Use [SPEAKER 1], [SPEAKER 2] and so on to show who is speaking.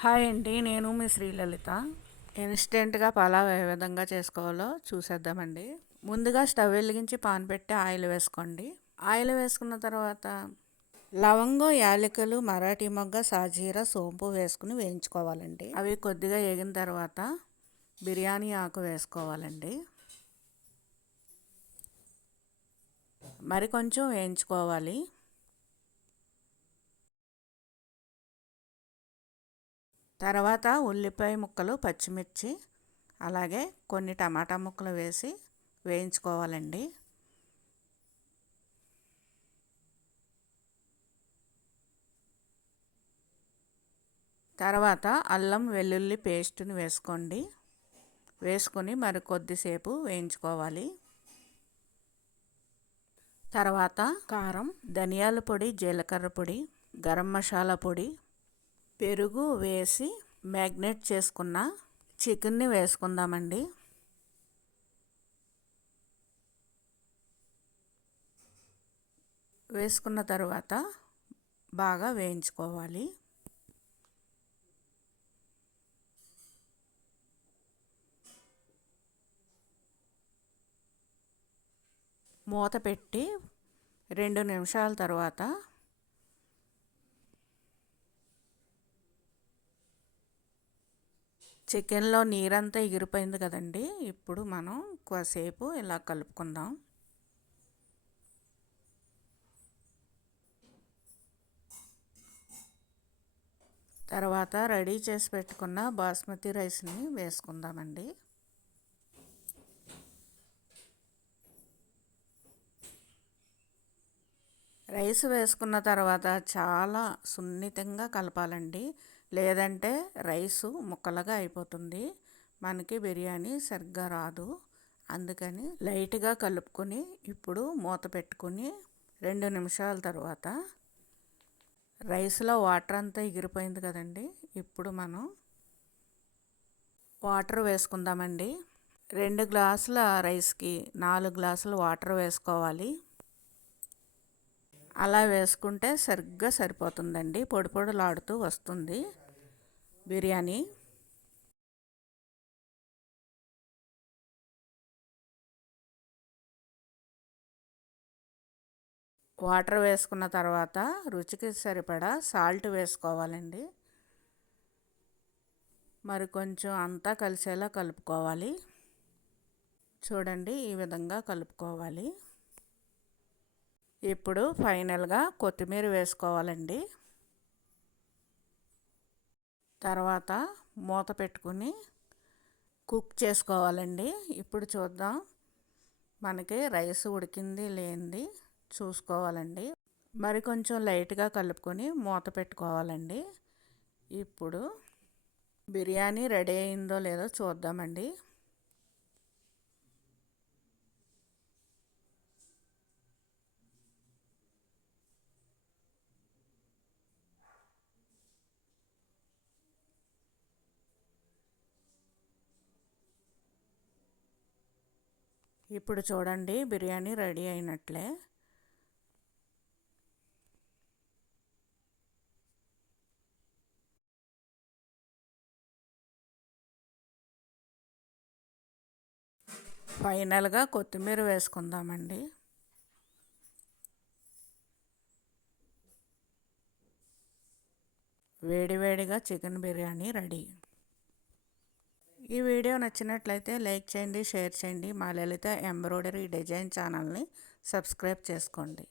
[SPEAKER 1] Hi అండి నేను మీ శ్రీలలిత. ఇన్స్టెంట్గా పలావ్ ఏ విధంగా చేసుకోవాలో చూసేద్దామండి. ముందుగా స్టవ్ వెలిగించి పాన్ పెట్టి ఆయిల్ వేసుకోండి. ఆయిల్ వేసుకున్న తర్వాత లవంగం యాలకులు మరాఠీ మొగ్గ సాజీర సోంపు వేసుకుని వేయించుకోవాలండి. అవి కొద్దిగా వేగిన తర్వాత బిర్యానీ ఆకు వేసుకోవాలండి. మరి కొంచెం వేయించుకోవాలి. తర్వాత ఉల్లిపాయ ముక్కలు పచ్చిమిర్చి అలాగే కొన్ని టమాటా ముక్కలు వేసి వేయించుకోవాలండి. తర్వాత అల్లం వెల్లుల్లి పేస్ట్ని వేసుకోండి. వేసుకొని మరి కొద్దిసేపు వేయించుకోవాలి. తర్వాత కారం ధనియాల పొడి జీలకర్ర పొడి గరం మసాలా పొడి పెరుగు వేసి మ్యాగ్నేట్ చేసుకున్న చికెన్ని వేసుకుందామండి. వేసుకున్న తర్వాత బాగా వేయించుకోవాలి. మూత పెట్టి రెండు నిమిషాల తర్వాత చికెన్లో నీరంతా ఎగిరిపోయింది కదండి. ఇప్పుడు మనం కాసేపు ఇలా కలుపుకుందాం. తర్వాత రెడీ చేసి పెట్టుకున్న బాస్మతి రైస్ని వేసుకుందామండి. రైస్ వేసుకున్న తర్వాత చాలా సున్నితంగా కలపాలండి. లేదంటే రైసు ముక్కలుగా అయిపోతుంది. మనకి బిర్యానీ సరిగ్గా రాదు. అందుకని లైట్గా కలుపుకొని ఇప్పుడు మూత పెట్టుకొని రెండు నిమిషాల తర్వాత రైస్లో వాటర్ అంతా ఎగిరిపోయింది కదండి. ఇప్పుడు మనం వాటర్ వేసుకుందామండి. రెండు గ్లాసుల రైస్కి నాలుగు గ్లాసులు వాటర్ వేసుకోవాలి. అలా వేసుకుంటే సరిగ్గా సరిపోతుందండి. పొడి పొడిలాడుతూ వస్తుంది బిర్యానీ. వాటర్ వేసుకున్న తర్వాత రుచికి సరిపడా సాల్ట్ వేసుకోవాలండి. మరి కొంచెం అంతా కలిసేలా కలుపుకోవాలి. చూడండి ఈ విధంగా కలుపుకోవాలి. ఇప్పుడు ఫైనల్గా కొత్తిమీర వేసుకోవాలండి. తర్వాత మూత పెట్టుకుని కుక్ చేసుకోవాలండి. ఇప్పుడు చూద్దాం. మనకి రైస్ ఉడికింది లేనిది చూసుకోవాలండి. మరి కొంచెం లైట్గా కలుపుకొని మూత పెట్టుకోవాలండి. ఇప్పుడు బిర్యానీ రెడీ అయిందో లేదో చూద్దామండి. ఇప్పుడు చూడండి బిర్యానీ రెడీ అయినట్లే. ఫైనల్గా కొత్తిమీర వేసుకుందామండి. వేడివేడిగా చికెన్ బిర్యానీ రెడీ. ఈ వీడియో నచ్చినట్లయితే లైక్ చేయండి షేర్ చేయండి. మా లలిత ఎంబ్రాయిడరీ డిజైన్ ఛానల్ని సబ్స్క్రైబ్ చేసుకోండి.